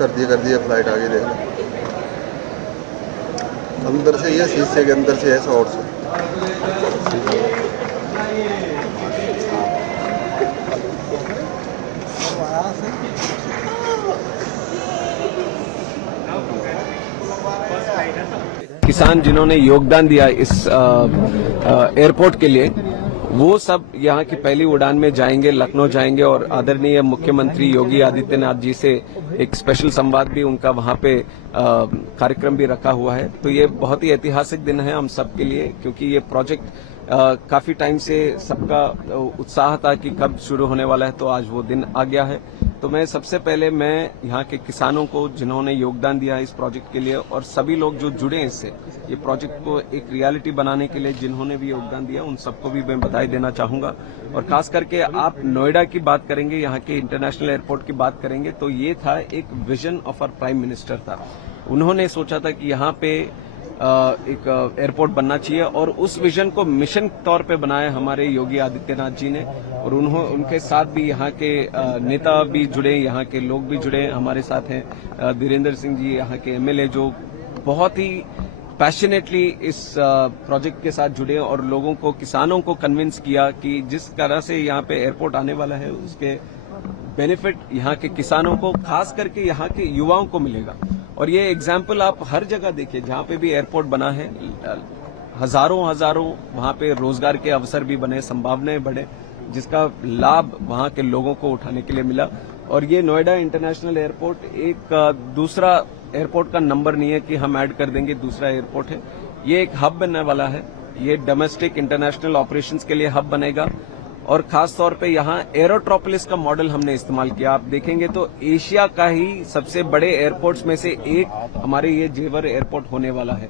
कर दिया फ्लाइट आगे देख लो। अंदर से ये शीशे के अंदर से ऐसा और से किसान जिन्होंने योगदान दिया इस एयरपोर्ट के लिए, वो सब यहाँ की पहली उड़ान में जाएंगे, लखनऊ जाएंगे और आदरणीय मुख्यमंत्री योगी आदित्यनाथ जी से एक स्पेशल संवाद भी उनका वहाँ पे कार्यक्रम भी रखा हुआ है। तो ये बहुत ही ऐतिहासिक दिन है हम सब के लिए, क्योंकि ये प्रोजेक्ट काफी टाइम से सबका उत्साह था कि कब शुरू होने वाला है, तो आज वो दिन आ गया है। तो मैं सबसे पहले यहाँ के किसानों को जिन्होंने योगदान दिया है इस प्रोजेक्ट के लिए, और सभी लोग जो जुड़े हैं इससे, ये प्रोजेक्ट को एक रियलिटी बनाने के लिए जिन्होंने भी योगदान दिया, उन सबको भी मैं बधाई देना चाहूंगा। और खास करके आप नोएडा की बात करेंगे, यहाँ के इंटरनेशनल एयरपोर्ट की बात करेंगे, तो ये था एक vision of our prime minister था। उन्होंने सोचा था कि यहाँ पे एक एयरपोर्ट बनना चाहिए, और उस विजन को मिशन तौर पे बनाया हमारे योगी आदित्यनाथ जी ने। और उनके साथ भी यहाँ के नेता भी जुड़े, यहाँ के लोग भी जुड़े, हमारे साथ हैं धीरेन्द्र सिंह जी, यहाँ के एमएलए, जो बहुत ही पैशनेटली इस प्रोजेक्ट के साथ जुड़े और लोगों को, किसानों को कन्विंस किया कि जिस तरह से यहाँ पे एयरपोर्ट आने वाला है उसके बेनिफिट यहाँ के किसानों को, खास करके यहाँ के युवाओं को मिलेगा। और ये एग्जाम्पल आप हर जगह देखिए, जहाँ पे भी एयरपोर्ट बना है, हजारों वहाँ पे रोजगार के अवसर भी बने, संभावनाएं बढ़े, जिसका लाभ वहाँ के लोगों को उठाने के लिए मिला। और ये नोएडा इंटरनेशनल एयरपोर्ट एक दूसरा एयरपोर्ट का नंबर नहीं है कि हम ऐड कर देंगे दूसरा एयरपोर्ट है। ये एक हब बनने वाला है, ये डोमेस्टिक इंटरनेशनल ऑपरेशंस के लिए हब बनेगा। और खास तौर पे यहाँ एरोट्रोपोलिस का मॉडल हमने इस्तेमाल किया। आप देखेंगे तो एशिया का ही सबसे बड़े एयरपोर्ट्स में से एक हमारे ये जेवर एयरपोर्ट होने वाला है।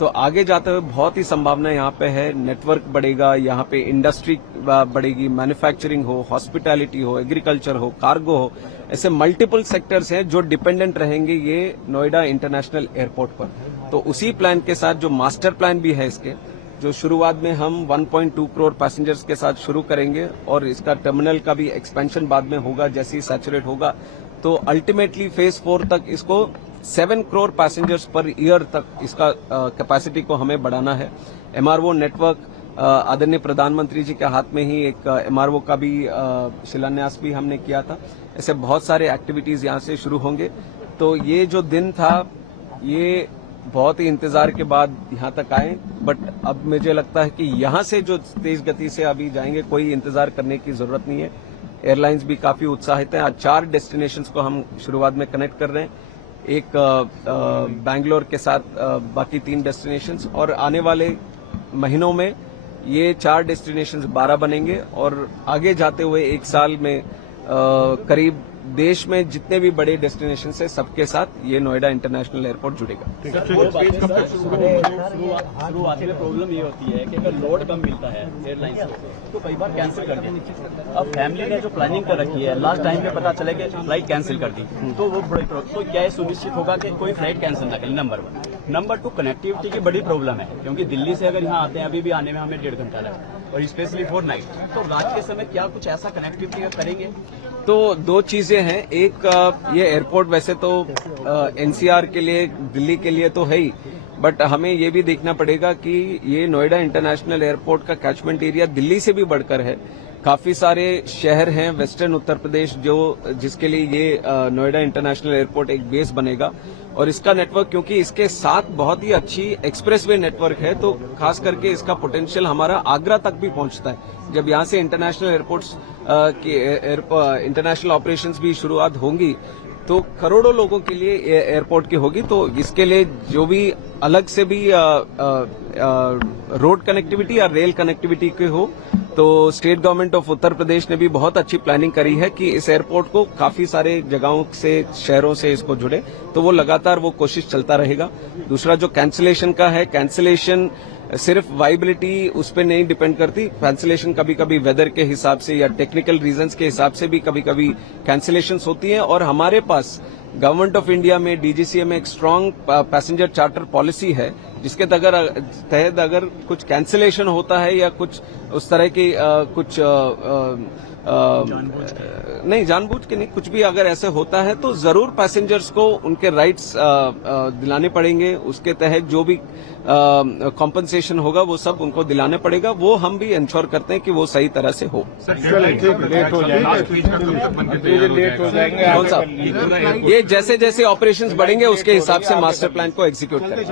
तो आगे जाते हुए बहुत ही संभावना यहाँ पे है, नेटवर्क बढ़ेगा, यहाँ पे इंडस्ट्री बढ़ेगी, मैन्युफैक्चरिंग हो, हॉस्पिटैलिटी हो, एग्रीकल्चर हो, कार्गो हो, ऐसे मल्टीपल सेक्टर्स हैं जो डिपेंडेंट रहेंगे ये नोएडा इंटरनेशनल एयरपोर्ट पर। तो उसी प्लान के साथ जो मास्टर प्लान भी है इसके, जो शुरुआत में हम 1.2 करोड़ पैसेंजर्स के साथ शुरू करेंगे, और इसका टर्मिनल का भी एक्सपेंशन बाद में होगा जैसे ही सैचुरेट होगा, तो अल्टीमेटली फेज 4 तक इसको 7 करोड़ पैसेंजर्स पर ईयर तक इसका कैपेसिटी को हमें बढ़ाना है। एमआरओ नेटवर्क, आदरणीय प्रधानमंत्री जी के हाथ में ही एक एमआरओ का भी शिलान्यास भी हमने किया था। ऐसे बहुत सारे एक्टिविटीज यहाँ से शुरू होंगे। तो ये जो दिन था, ये बहुत ही इंतजार के बाद यहाँ तक आए, बट अब मुझे लगता है कि यहाँ से जो तेज गति से अभी जाएंगे, कोई इंतजार करने की जरूरत नहीं है। एयरलाइंस भी काफी उत्साहित हैं। आज 4 डेस्टिनेशंस को हम शुरुआत में कनेक्ट कर रहे हैं, एक बैंगलोर के साथ बाकी 3 डेस्टिनेशंस, और आने वाले महीनों में ये 4 डेस्टिनेशंस 12 बनेंगे। और आगे जाते हुए 1 साल में करीब देश में जितने भी बड़े डेस्टिनेशन है, सबके साथ ये नोएडा इंटरनेशनल एयरपोर्ट जुड़ेगा। शुरुआती में प्रॉब्लम ये होती है कि अगर लोड कम मिलता है एयरलाइंस को, तो कई बार कैंसिल कर देते हैं। अब फैमिली ने जो प्लानिंग कर रखी है, लास्ट टाइम पे पता चले कि फ्लाइट कैंसिल कर दी, तो वो बड़ी तो क्या सुनिश्चित होगा कि कोई फ्लाइट कैंसिल ना करें, नंबर 1। नंबर 2, कनेक्टिविटी की बड़ी प्रॉब्लम है, क्योंकि दिल्ली से अगर यहाँ आते हैं, अभी भी आने में हमें 1.5 घंटा लगता है, और स्पेशली फॉर नाइट। तो रात के समय क्या कुछ ऐसा कनेक्टिविटी करेंगे? तो 2 चीजें हैं। एक, ये एयरपोर्ट वैसे तो एनसीआर के लिए, दिल्ली के लिए तो है ही, बट हमें ये भी देखना पड़ेगा कि ये नोएडा इंटरनेशनल एयरपोर्ट का कैचमेंट एरिया दिल्ली से भी बढ़कर है। काफी सारे शहर हैं वेस्टर्न उत्तर प्रदेश जिसके लिए ये नोएडा इंटरनेशनल एयरपोर्ट एक बेस बनेगा। और इसका नेटवर्क, क्योंकि इसके साथ बहुत ही अच्छी एक्सप्रेसवे नेटवर्क है, तो खास करके इसका पोटेंशियल हमारा आगरा तक भी पहुंचता है। जब यहां से इंटरनेशनल एयरपोर्ट्स की इंटरनेशनल ऑपरेशंस भी शुरुआत होंगी, तो करोड़ों लोगों के लिए एयरपोर्ट की होगी। तो इसके लिए जो भी अलग से भी रोड कनेक्टिविटी या रेल कनेक्टिविटी की हो, तो state government of Uttar Pradesh ने भी बहुत अच्छी प्लानिंग करी है कि इस एयरपोर्ट को काफी सारे जगहों से, शहरों से इसको जुड़े, तो वो लगातार वो कोशिश चलता रहेगा। दूसरा जो कैंसिलेशन का है, कैंसिलेशन सिर्फ वाइबिलिटी उस पर नहीं डिपेंड करती। कैंसिलेशन कभी कभी वेदर के हिसाब से या टेक्निकल रीजंस के हिसाब से भी कभी कभी कैंसिलेशंस होती हैं। और हमारे पास गवर्नमेंट ऑफ इंडिया में, डीजीसीए में एक स्ट्रांग पैसेंजर चार्टर पॉलिसी है, जिसके तहत अगर कुछ कैंसिलेशन होता है या कुछ उस तरह की कुछ नहीं जानबूझ के नहीं, कुछ भी अगर ऐसे होता है तो जरूर पैसेंजर्स को उनके राइट्स दिलाने पड़ेंगे। उसके तहत जो भी कॉम्पनसेशन होगा वो सब उनको दिलाने पड़ेगा। वो हम भी इंश्योर करते हैं कि वो सही तरह से हो। लेट हो जाएंगे कौन सा? ये जैसे जैसे ऑपरेशंस बढ़ेंगे उसके हिसाब से मास्टर प्लान को एग्जीक्यूट करेंगे।